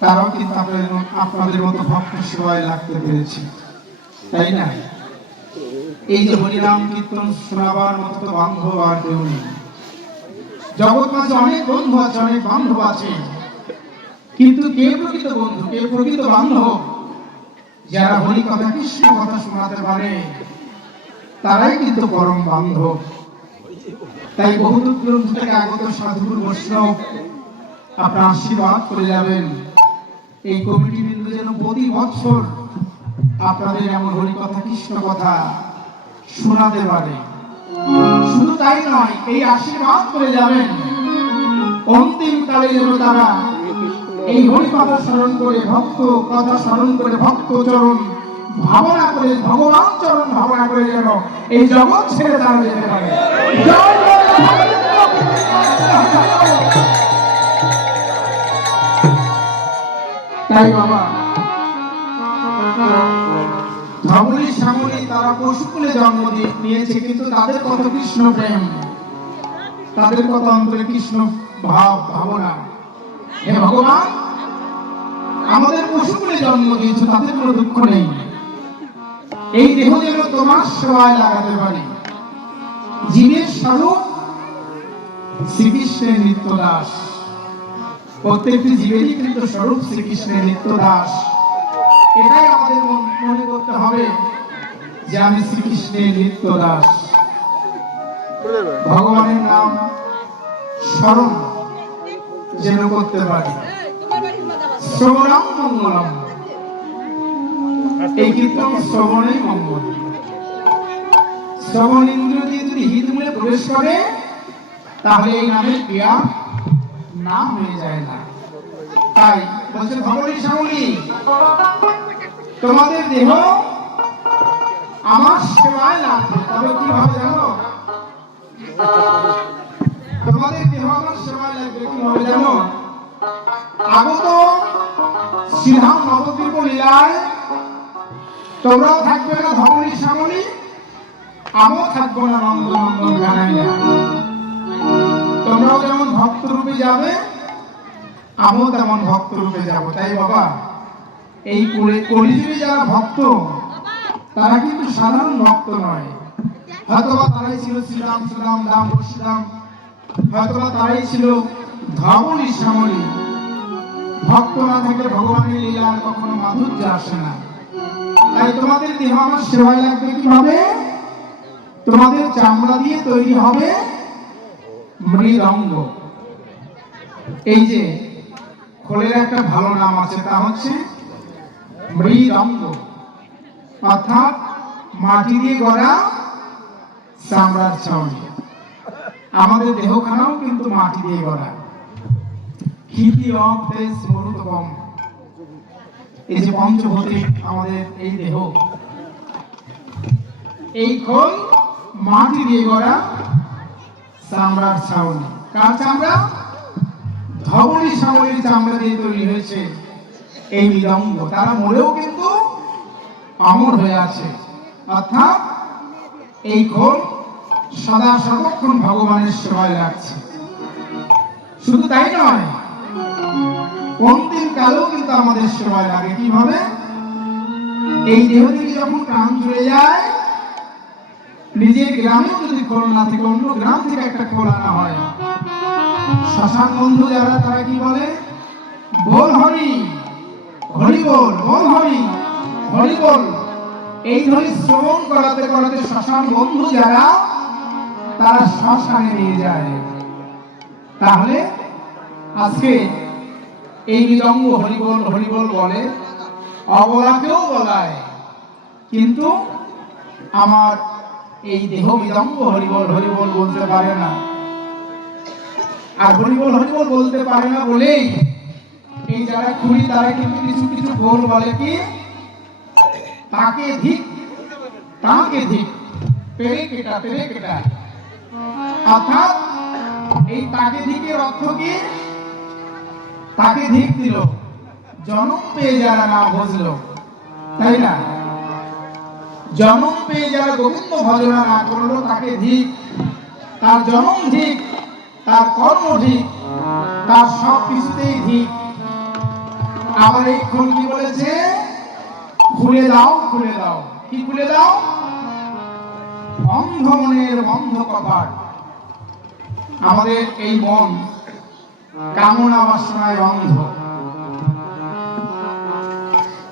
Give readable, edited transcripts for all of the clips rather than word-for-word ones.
তারাও কিন্তু আপনাদের মতো ভক্ত সেবায় লাগতে পেরেছে, তাই না? এই যে হরিনাম কীর্তন শোনাবার মতো তো বান্ধব আর কেউ নেই। জগৎ মাঝে অনেক বন্ধু আছে, অনেক বান্ধব আছে, কিন্তু কে প্রকৃত বন্ধু, কে প্রকৃত বান্ধব? যারা হরি কথা, কৃষ্ণ কথা শোনাতে পারে, তারাই কিন্তু পরম বান্ধব। তাই বহুদূর দূরান্ত থেকে আগত সাধুগুরু বৈষ্ণব আপনার আশীর্বাদ করে যাবেন। এই কমিটি বৃন্দ যেন প্রতি বছর আপনাদের এমন হরি কথা, কৃষ্ণ কথা শোনাতে পারে। শুধু তাই নয়, এই আশীর্বাদ করে যাবেন অন্তিম কালে যেন তারা এই হরি কথা স্মরণ করে, ভক্ত কথা স্মরণ করে, ভক্ত চরণ ভাবনা করে, ভগবান চরণ ভাবনা করে যেন এই জগৎ ছেড়ে তারা যেতে পারে। তাই বাবা, ধবলি শ্যামলি তারা পশুকুলে জন্ম নিয়েছে, কিন্তু তাদের কত কৃষ্ণ প্রেম, তাদের কত অন্তরে কৃষ্ণ ভাব ভাবনা। হে ভগবান, আমাদের পশুকুলে জন্ম দিয়েছে, তাদের কোনো দুঃখ নেই। এই দেহ যেন তোমার সেবায় লাগাতে পারি। জীবের স্বরূপ শ্রীকৃষ্ণের নিত্য দাস। প্রত্যেকটি জীবেরই কিন্তু স্বরূপ শ্রীকৃষ্ণের নিত্য দাস। এটাই আমাদের মনে করতে হবে যে আমি শ্রীকৃষ্ণের নিত্য দাস। ভগবানের নাম স্মরণ যেন করতে পারি। শ্রবণাম মঙ্গলম, এই কীর্তন শ্রবণেই মঙ্গল। শ্রবণ ইন্দ্রিয় দিয়ে যদি হৃদমূলে প্রবেশ করে, তাহলে এই নামের ক্রিয়া নাম হয়ে যায় না। তাই বলছে ধবলি শ্যামলি, তোমাদের দেহ আমার সেবায় লাগবে। তবে কিভাবে জানো? তোমাদের দেহ আমার সেবায় লাগবে কিভাবে জানো? আগত শ্রীধাম নবদ্বীপ লীলায় তোমরাও থাকবে না ধবলি শ্যামলি, আমিও থাকবো না নন্দনন্দন গানাইয়া। তোমরাও যেমন ভক্ত রূপে যাবে, আমিও তেমন ভক্ত রূপে যাব। তাই বাবা, এই কলিযুগে যারা ভক্ত, তারা কিন্তু সাধারণ ভক্ত নয়। হয়তোবা তারাই ছিল শ্রীরাম শ্রীরাম দাম শ্রীরাম, হয়তোবা তারাই ছিল ধবলি শ্যামলি। ভক্ত না থাকলে ভগবানের লীলার কখনো মাধুর্য আসে না। তাই তোমাদের দেহ আমার সেবায় লাগবে কিভাবে? তোমাদের চামড়া দিয়ে তৈরি হবে মৃদঙ্গ। এই যে খোলের একটা ভালো নাম আছে, তা হচ্ছে মৃদঙ্গ, অর্থাৎ মাটি দিয়ে গড়া চামড়ার ছাউনি। আমাদের দেহখানাও কিন্তু মাটি দিয়ে গড়া। হিতি অব দেশ মরুতকম, এই যে পঞ্চভৌতিক আমাদের এই দেহ, এই খোল মাটি দিয়ে গড়া চামড়ার ছাউনি। কার চামড়া? ধবলি শ্যামলির চামড়া দিয়ে তৈরি হয়েছে এই মৃদঙ্গ। তারা মরেও কিন্তু অমর হয়ে আছে, অর্থাৎ এই খোল সদা সর্বক্ষণ ভগবানের সেবায় লাগছে। শুধু তাই নয়, অন্তিম কালেও কিন্তু আমাদের সেবায় লাগে। কিভাবে? এই দেহ থেকে যখন প্রাণ চলে যায়, নিজের গ্রামেও যদি খোল না থেকে অন্য গ্রাম থেকে একটা খোল আনা হয়, শ্মশান বন্ধু যারা, তারা কি বলে? বল হরি, হরি বল, বল হরি, হরি বল। এই ধরে শ্রবণ করাতে করাতে শ্মশান বন্ধু যারা, তারা শ্মশানে নিয়ে যায়। তাহলে আজকে এই মৃদঙ্গ হরিবল হরিবল বলে, অবলাকেও বলায়, কিন্তু আমার এই দেহ মৃদঙ্গ হরিবল হরিবল বলতে পারে না। আর হরিবল হরিবল বলতে পারে না বলেই এই যারা খুঁড়ি, তারা কিন্তু কিছু কিছু গোল বলে কি, তাকে ধিক, তাকে ধিক, পেরে কেটা, পেরে কেটা। অর্থাৎ এই তাকে ধিকের অর্থ কি? তাকে ধিক দিল, জন্ম পেয়ে যারা না বুঝলো, তাই না? জন্ম পেয়ে যারা গোবিন্দ ভজনা না করলো, তাকে ধিক। তার জন্ম ধিক, তার কর্ম ধিক, তার সব কিছুতেই ধিক। আবার এই ক্ষণ কি বলেছে? খুলে দাও, খুলে দাও। কি খুলে দাও? অন্ধ মনের বন্ধ কপাট। আমাদের এই মন কামনা বাসনায় অন্ধ,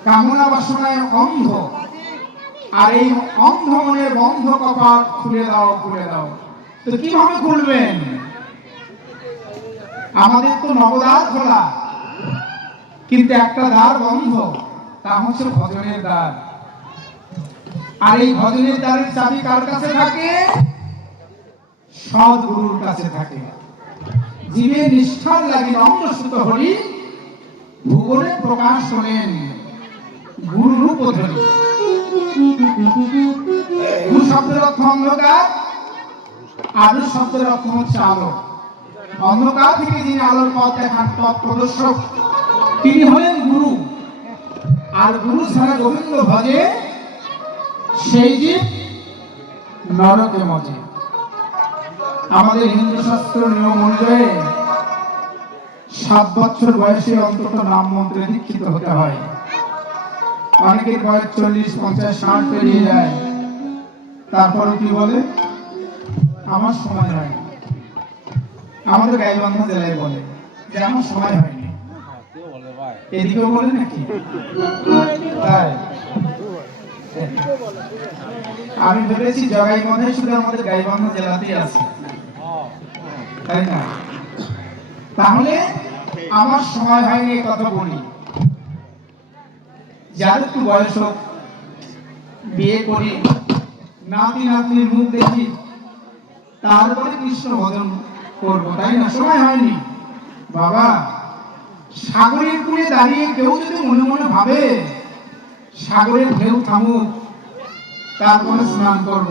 কামনা বাসনায় অন্ধ। আর এই অন্ধ মনের বন্ধ কপাট খুলে দাও, খুলে দাও। তো কিভাবে খুলবেন? আমাদের তো নবদ্বার খোলা, কিন্তু একটা দ্বার বন্ধ, তা হচ্ছে ভজনের দ্বার। আর এই ভজনের দ্বারের চাবি কার কাছে থাকে? সদ্গুরুর কাছে থাকে। জীবে নিষ্ঠার লাগি নম্রসুত হরি, ভুবনে প্রকাশ হলেন গুরু রূপ ধরি। গুরু শব্দের অর্থ অন্ধকার, আলো শব্দের অর্থ হচ্ছে আলো। অন্ধকার থেকে যিনি আলোর পথ দেখান, পথ প্রদর্শক, তিনি হলেন গুরু। আর গুরু ছাড়া গোবিন্দ ভজে, সেই জীব নরকে মজে। আমাদের হিন্দু শাস্ত্র নিয়ম অনুযায়ী 7 বছর বয়সে অন্তত নাম মন্ত্রে দীক্ষিত হতে হয়। অনেকের বয়স 40, 50, 60 পেরিয়ে যায়, তারপরে কি বলে? আমার সময় হয়নি। আমাদের গাইবান্ধা জেলায় বলে যে আমার সময় হয়নি। এদিকেও বলে নাকি? তাই আমি ভেবেছি জগাই মনে শুধু আমাদের গাইবান্ধা জেলাতেই আছে, তাই না? তাহলে আমার সময় হয়নি এই কথা বলি। যার একটু বয়স হোক, বিয়ে করি, নাতি নাতনির মুখ দেখি, তারপরে কৃষ্ণ ভজন করবো, তাই না? সময় হয়নি। বাবা, সাগরের কূলে দাঁড়িয়ে কেউ যদি মনে মনে ভাবে সাগরের ঢেউ থামুক, তারপরে স্নান করব,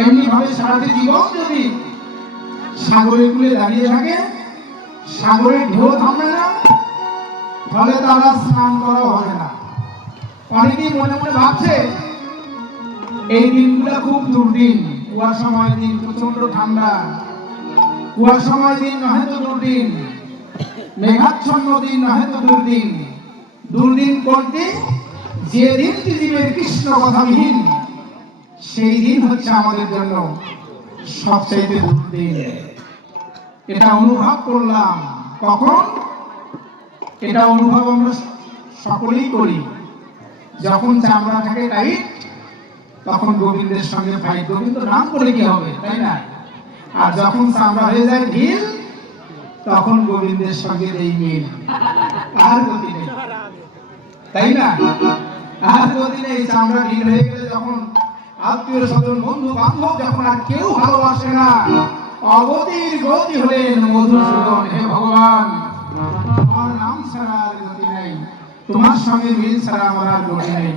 এমনি ভাবে সারাটি জীবন যদি সাগরের কূলে দাঁড়িয়ে থাকে, সাগরের ঢেউ থামবে না, ফলে তারা স্নান করা হবে না। অনেকেই মনে মনে ভাবছে এই দিনগুলো খুব দুর্দিন, কুয়াশাময় দিন, প্রচন্ড ঠান্ডা, কুয়াশাময় দিন নহে তো দুর্দিন, মেঘাচ্ছন্ন দিন নহে তো দুর্দিন। দুর্দিন কোনটি? যে দিনটি জীবের কৃষ্ণ কথাবিহীন, সেই দিন হচ্ছে আমাদের জন্য সবচেয়ে দুর্দিন। এটা অনুভব করলাম কখন? এটা অনুভব আমরা সকলেই করি যখন চামড়া থাকে টাইট, তখন গোবিন্দের সঙ্গে ফাইট। গোবিন্দ নাম করে কি হবে, তাই না? আর যখন চামড়া হয়ে যায় ঢিল, তখন গোবিন্দের সঙ্গে এই মিল, আর গতি নেই, তাই না? আর গতি নেই। চামড়া ঢিল হয়ে গেলে যখন আত্মীয় স্বজন বন্ধু বান্ধব যখন আর কেউ ভালোবাসে না, অগতির গতি হলেন মধুসূদন। হে ভগবান, তোমার নাম ছাড়া আর গতি নেই, তোমার সঙ্গে মিল ছাড়া আমার আর গতি নেই।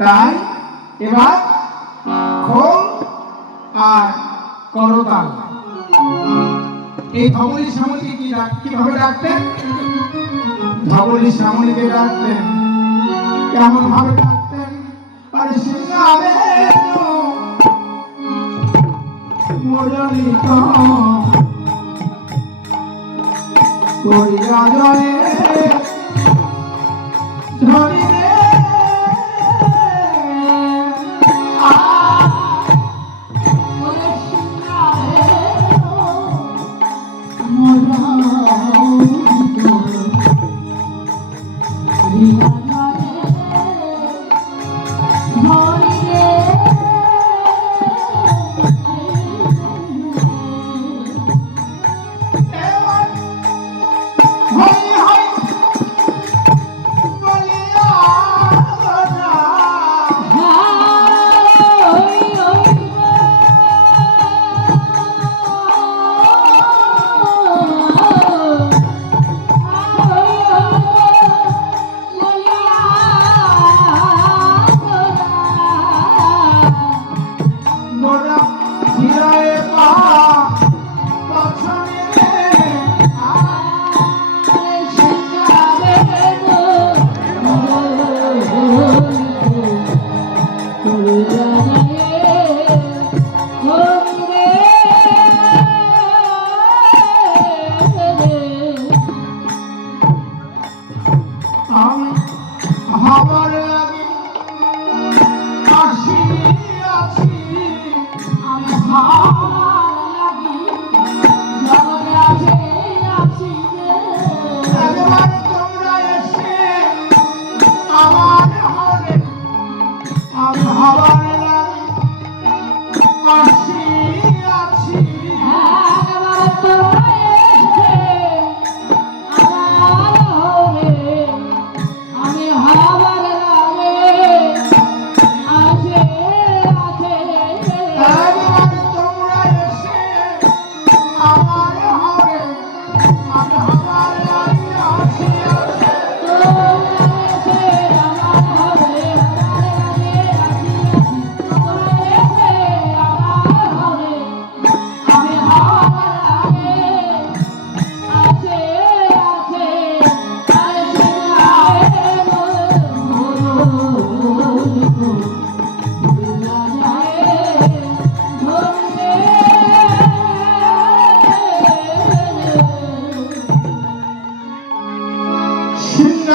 তাই এবার খোল আর করতাল। এই ধবলি শ্যামলীকে কিভাবে ডাকতেন? ধবলি শ্যামলীকে ডাকতেন কেমন ভাবে ডাকতেন? আরে সিংহাবে মুরলিত করিয়া জলে ধরি রে,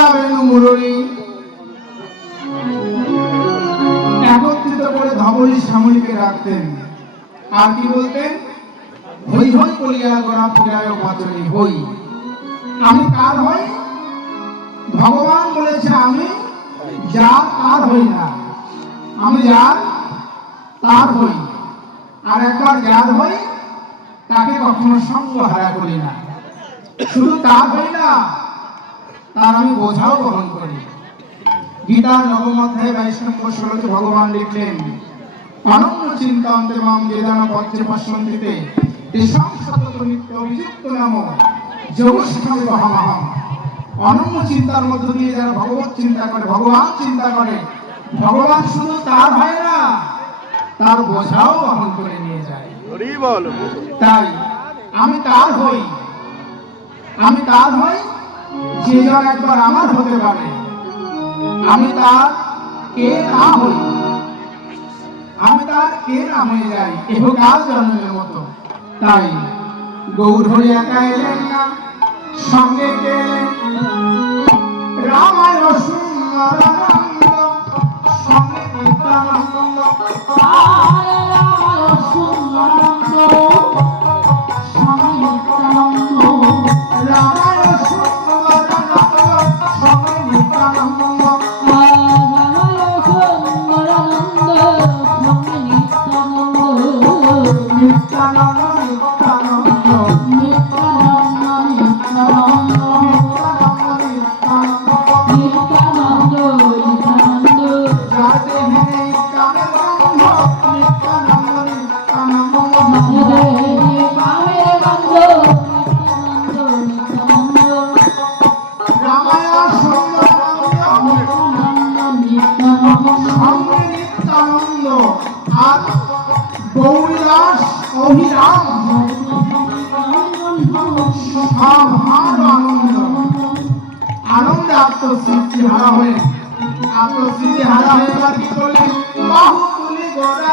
বীণা বেণু মুরলী একত্রিত করে ধবলী শ্যামলীকে রাখতেন। আর কি বলতেন? হই হই করিয়া গোরা ফিরায় পাচনি হই। আমি কার হই? ভগবান বলেছে আমি যার তার হই না, আমি যার তার হই। আর একবার যার হই তাকে কখনো সঙ্গ হারা করি না। শুধু তার হই না, তার আমি বোঝাও গ্রহণ করি। গীতার নবম অধ্যায় 22 নম্বর শ্লোকে ভগবান লিখলেন, অনন্য চিন্তান্তে মাম বেদান পত্রে পশ্যন্তিতে তেষাং সতত নিত্য অভিযুক্ত নাম যোগস্থানে বহামহম। অনন্য চিন্তার মধ্য দিয়ে যারা ভগবত চিন্তা করে, ভগবান চিন্তা করে, ভগবান শুধু তার হয় না, তার বোঝাও বহন করে নিয়ে যায়। তাই আমি তার হই, আমি তার হই যে জন একবার আমার হতে পারে। আমি তার কে না হই, আমি তার কে না হয়ে যাই এহকাল জন্মের মতো। তাই গৌর হরি একা এলেন না, সঙ্গে গেলেন রামায়ণ সুন্দরানন্দ, সঙ্গে নিত্যানন্দ। রামায়ণ সুন্দরানন্দ, সঙ্গে নিত্যানন্দ। রামায়ণ সুন্দরানন্দ, সঙ্গে নিত্যানন্দ। আনন্দে আত্মস্মৃতি হারা হয়ে এবার কি করলেন? বাহু তুলি গোরা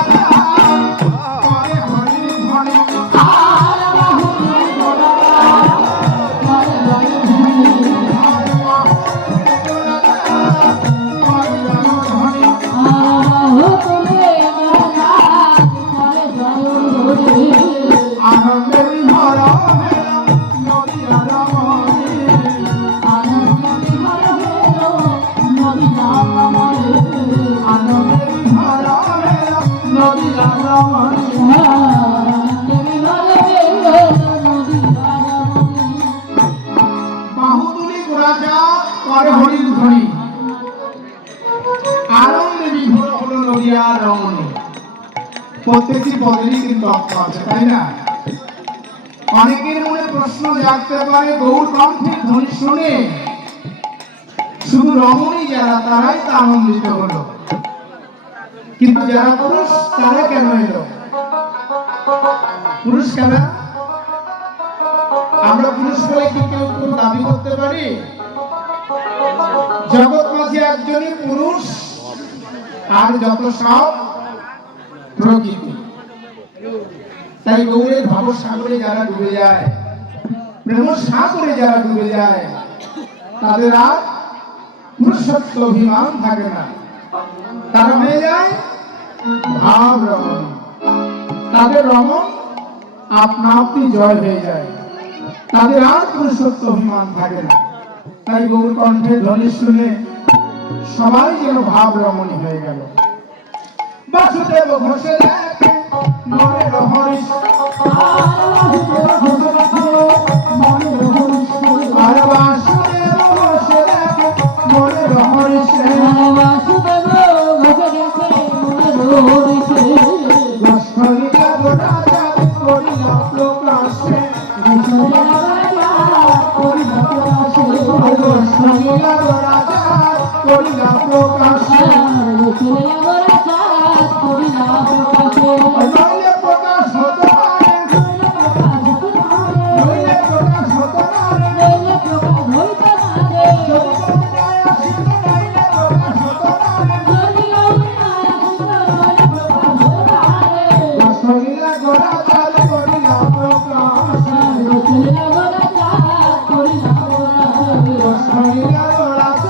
প্রত্যেকটি পদেরই কিন্তু অর্থ আছে, তাই না? অনেকের মনে প্রশ্ন জাগতে পারে, গৌর কণ্ঠের ধ্বনি শুনে শুধু রমণী যারা তারাই তা আনন্দিত হলো, কিন্তু যারা পুরুষ তারা কেন এলো? পুরুষ কেন? আমরা পুরুষ বলে কি কেউ কোনো দাবি করতে পারি? জগৎ মাঝে একজনই পুরুষ, আর যত সব প্রকৃতি। তাই গৌরের ভবসাগরে যারা ডুবে যায়, প্রেম সাগরে যারা ডুবে যায়, তাদের আর পুরুষত্ব অভিমান থাকে না, তারা হয়ে যায় ভাব রমণ। তাদের রমণ আপনা আপনি জয় হয়ে যায়, তাদের আর পুরুষত্ব অভিমান থাকে না। তাই গৌর কণ্ঠের ধ্বনি শুনে সবাই যেন ভাব রমণী হয়ে গেল। বাসুদেব ঘোষে দেখে মনের হরিশ, আর বাসুদেব ঘোষে দেখে মনের হরিশ, বাসুদেব ঘোষে দেখে মনের হরিশ। গোস্বামীরা গোরাজা করিলা প্রকাশে, গোস্বামীরা গোরাজা করিলা প্রকাশে, নইলে প্রকাশ হতো না রে, নইলে প্রকাশ হতো না রে, নইলে প্রকাশ হইতো না রে, যদি অভিনয় আসিত নইলে প্রকাশ হতো না রে, যদি অভিনয় আসিত নইলে প্রকাশ হতো না রে। গোস্বামীরা গোরাজা করিলা প্রকাশে, গোস্বামীরা গোরাজা করিলা প্রকাশে, গোস্বামীরা গোরাজা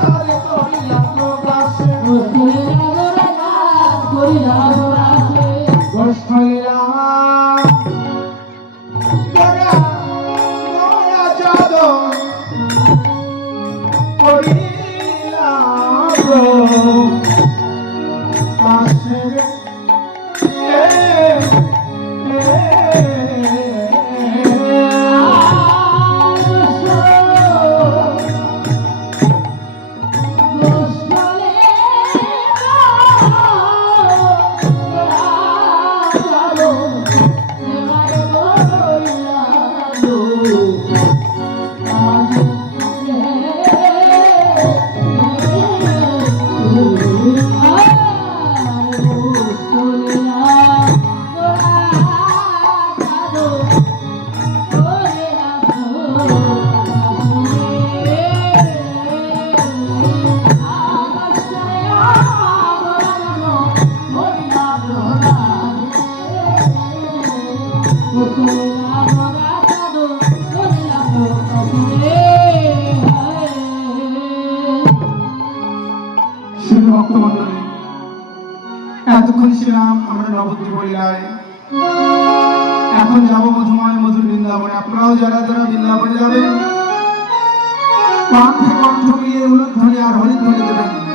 এতক্ষণ ছিলাম আমরা নবদ্বীপ বইলায়, এখন যাবো মধুময় মধুর বৃন্দাবনে। আপনারাও যারা যারা বৃন্দাবনে যাবেন কণ্ঠে কণ্ঠ মিলিয়ে উলুধ্বনি আর হরিধ্বনি দেবেন।